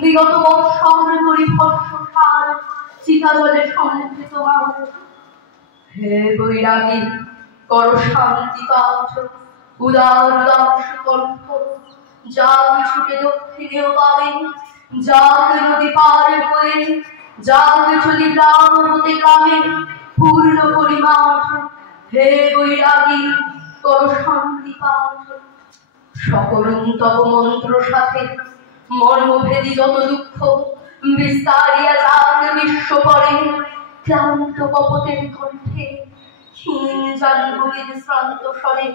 বিগত বৎসর পরিভর্ষ সার চিতা জলে সমৃদ্ধ মানুষ হে বৈরাগী কর শান্তি পাঠ উদার দাস কণ্ঠ যাকে ছুটে দক্ষিণেও পাবে যাকে নদী পার হয়ে যাকে চলি গ্রাম হতে গ্রামে পূর্ণ পরিমাঠ হে বৈরাগী কর শান্তি পাঠ সকল তব মন্ত্র সাথে মর্মভেদী যত দুঃখ বিস্তারিয়া যাক বিশ্ব পরে ক্লান্ত কপটের কণ্ঠে ক্ষীণ জাহ্নবীর শ্রান্ত স্বরে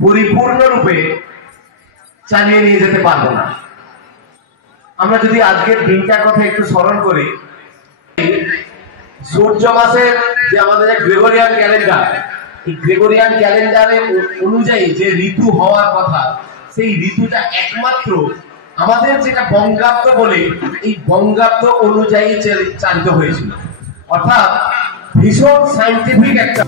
পরিপূর্ণ রূপে চালিয়ে নিয়ে যেতে পারবো না। আমরা যদি আজকের দিনটার কথা একটু স্মরণ করি, সূর্য মাসের যে আমাদের গ্রেগরিয়ান ক্যালেন্ডার, এই গ্রেগরিয়ান ক্যালেন্ডারে অনুযায়ী যে ঋতু হওয়ার কথা, সেই ঋতুটা একমাত্র আমাদের যেটা বঙ্গাব্দ বলে, এই বঙ্গাব্দ অনুযায়ী চালিত হয়েছিল। অর্থাৎ ভীষণ সাইন্টিফিক একটা